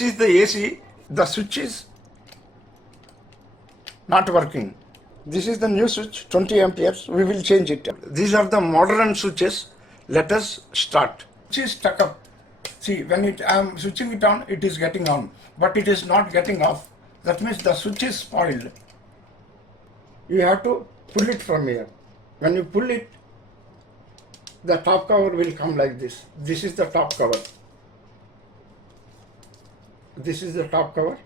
this is the AC, the switch is not working. This is the new switch, 20 amperes, we will change it. These are the modern switches. Let us start. Switch is stuck up. See, when I am switching it on, it is getting on, but it is not getting off. That means the switch is spoiled. You have to pull it from here. When you pull it, the top cover will come like this. This is the top cover. This is the top cover.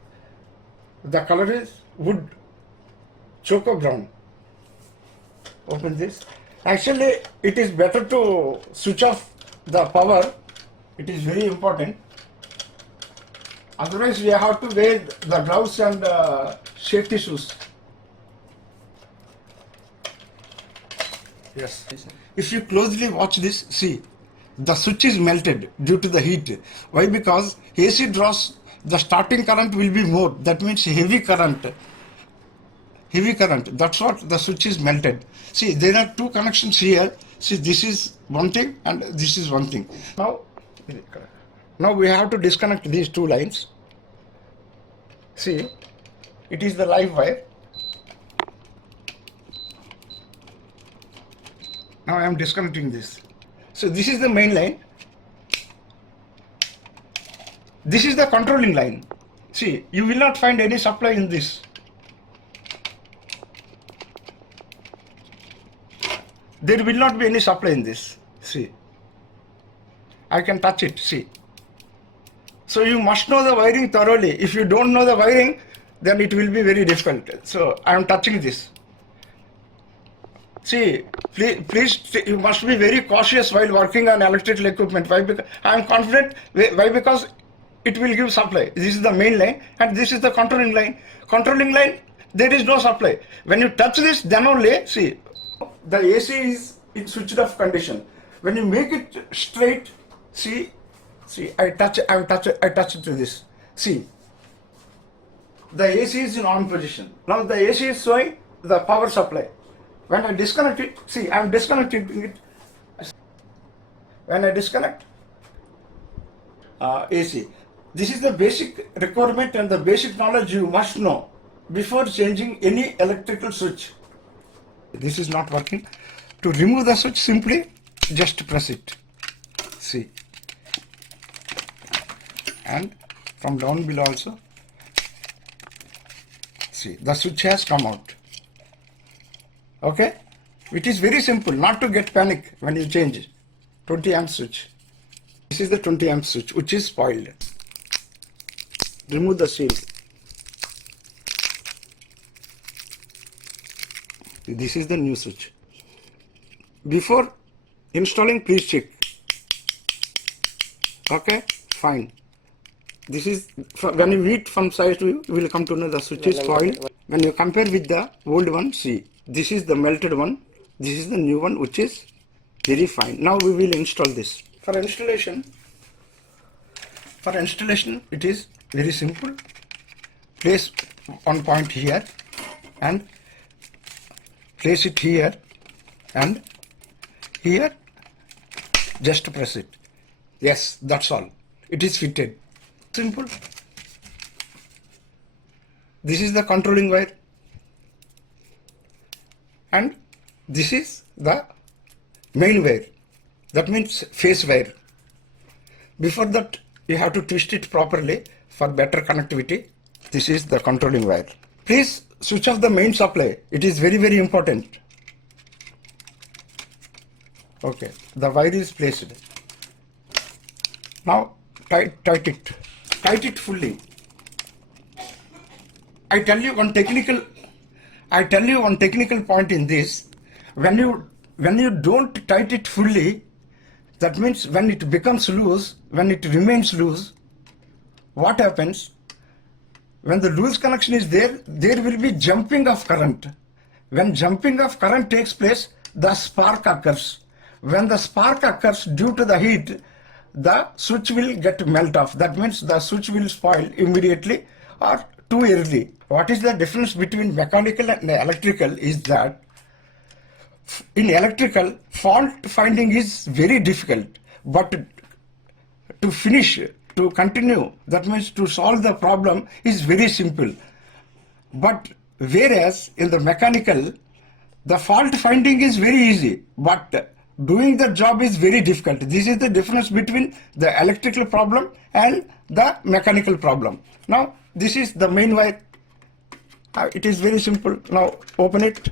The color is wood, choco brown. Open this. Actually, it is better to switch off the power. It is very important. Otherwise, we have to wear the gloves and safety shoes. Yes. If you closely watch this, see, the switch is melted due to the heat. Why? Because AC draws, the starting current will be more. That means heavy current. Heavy current. That's what the switch is melted. See, there are two connections here. See, this is one thing and this is one thing. Now we have to disconnect these two lines. See, it is the live wire. Now I am disconnecting this. So this is the main line. This is the controlling line. See, you will not find any supply in this. There will not be any supply in this. See, I can touch it. See. So you must know the wiring thoroughly. If you don't know the wiring, then it will be very difficult. So I am touching this. See, please, you must be very cautious while working on electrical equipment. Why? Because I am confident. Why? Because it will give supply. This is the main line and this is the controlling line. Controlling line, there is no supply. When you touch this, then only, see, the AC is in switched off condition. When you make it straight, see, I touch it to this. See, the AC is in on position. Now the AC is showing the power supply. When I disconnect it, see, I am disconnecting it. When I disconnect AC, this is the basic requirement and the basic knowledge you must know before changing any electrical switch. This is not working. To remove the switch, simply just press it. See, and from down below also. See, the switch has come out. Okay, it is very simple, not to get panic when you change 20 amp switch. This is the 20 amp switch which is spoiled. Remove the seal. This is the new switch. Before installing, please check. Okay, fine. This is, when you read from side to you will come to know the switch is spoiled. When you compare with the old one, see, this is the melted one, this is the new one which is very fine. Now we will install this. For installation it is very simple. Place one point here and place it here and here, just press it. Yes, that's all. It is fitted. Simple. This is the controlling wire and this is the main wire. That means phase wire. Before that, you have to twist it properly for better connectivity. This is the controlling wire. Please switch off the main supply. It is very, very important. Okay, the wire is placed. Now tight it. Tight it fully. I tell you one technical point in this. When you don't tight it fully, that means when it becomes loose, when it remains loose, what happens? When the loose connection is there, there will be jumping of current. When jumping of current takes place, the spark occurs. When the spark occurs due to the heat, the switch will get melt off. That means the switch will spoil immediately or too early. What is the difference between mechanical and electrical is that in electrical, fault finding is very difficult, but to finish to continue, that means to solve the problem, is very simple. But whereas in the mechanical, the fault finding is very easy, but doing the job is very difficult. This is the difference between the electrical problem and the mechanical problem. Now, this is the main wire. It is very simple. Now, open it.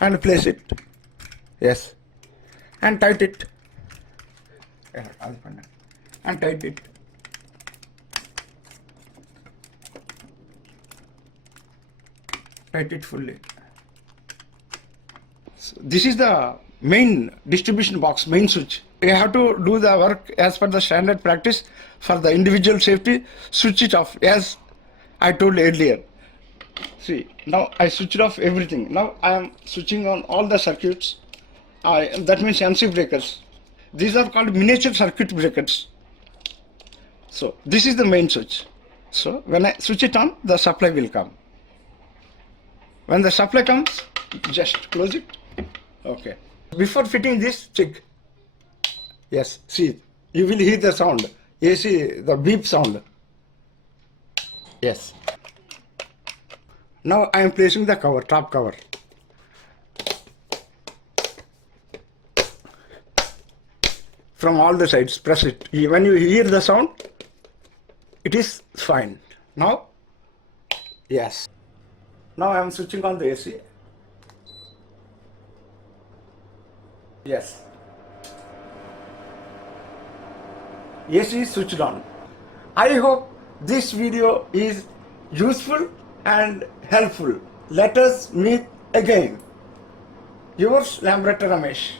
And place it. Yes. And tight it. And tight it. Tight it fully. So this is the main distribution box, main switch. You have to do the work as per the standard practice. For the individual safety, switch it off as I told earlier. See, now I switched off everything. Now I am switching on all the circuits. That means MC breakers. These are called miniature circuit breakers. So this is the main switch. So when I switch it on, the supply will come. When the supply comes, just close it. Okay. Before fitting this, check. Yes, see, you will hear the sound. AC, the beep sound. Yes. Now I am placing the cover, top cover. From all the sides, press it. When you hear the sound, it is fine. Now, yes. Now I am switching on the AC. Yes. AC is switched on. I hope this video is useful and helpful. Let us meet again. Yours, Lambretta Ramesh.